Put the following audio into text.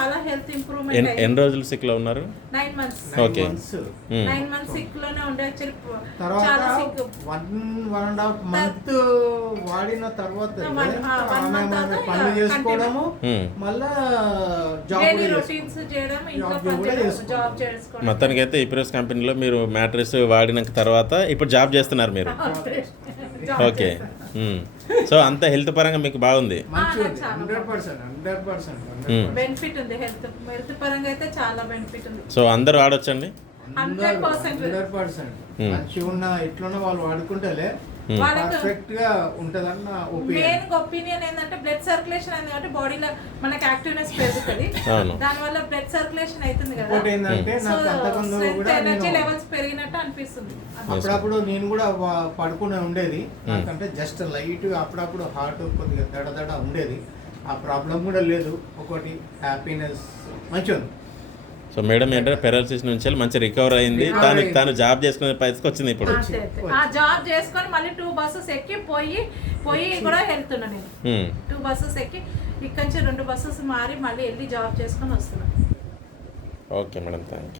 చాలా health improvement ఎన్ని రోజులు సిక్ లో ఉన్నారు? 9 months. ఓకే. 9 months సిక్ లోనే ఉండే. తర్వాత చాలా సిక్ 1.5 month వాడిన తర్వాత పనులు చేసుకోవడము, మళ్ళా డైలీ రొటీన్స్ చేయడం, ఇంట్లో పని చేయడం, జాబ్ చేసుకోవడం. మొత్తానికి అయితే ఇప్రోస్ కంపెనీలో మీరు మ్యాట్రెస్ వాడిన తర్వాత ఇప్పుడు జాబ్ చేస్తున్నారు మీరు. ఓకే. సో అంత హెల్త్ పరంగా మీకు బాగుంది. బెనిఫిట్ ఉంది. హెల్త్ పరంగా అయితే చాలా బెనిఫిట్ ఉంది. సో అందరూ వాడొచ్చండి. 100% మంచిగా ఉన్న ఇట్లున్న వాళ్ళు వాడుకుంటేలే పర్ఫెక్ట్ గా ఉంటదన్న ఒపీనియన్ ఏంటంటే బ్లడ్ సర్క్యులేషన్ అయింది కాబట్టి బాడీలో మనకి యాక్టివ్నెస్ పెరుగుతుంది. దానివల్ల బ్లడ్ సర్క్యులేషన్ అవుతుంది కదా, ఎనర్జీ లెవెల్స్ పెరిగినట్టు అనిపిస్తుంది. అప్పుడప్పుడు నేను కూడా పడుకునే ఉండేది, నాకంటే జస్ట్ లైట్ గా అప్పుడప్పుడు హార్ట్ కొద్దిగా దడ ఉండేది. ఆ ప్రాబ్లం కూడా లేదు. ఒకటి హ్యాపీనెస్ మంచిగా ఉంది. సో మేడం ఏంటంటే పెరాలసిస్ నుంచి మంచి రికవర్ అయింది. తాను జాబ్ చేసుకునే పరిస్థితికి వచ్చింది ఇప్పుడు. ఆ జాబ్ చేసుకొని మళ్ళీ 2 buses ఎక్కి పోయి కూడా వెళ్తున్నా నేను. 2 buses ఎక్కి ఇక్కడి నుంచి 2 buses మారి మళ్ళీ వెళ్ళి జాబ్ చేసుకొని వస్తున్నా. Okay madam, thank you.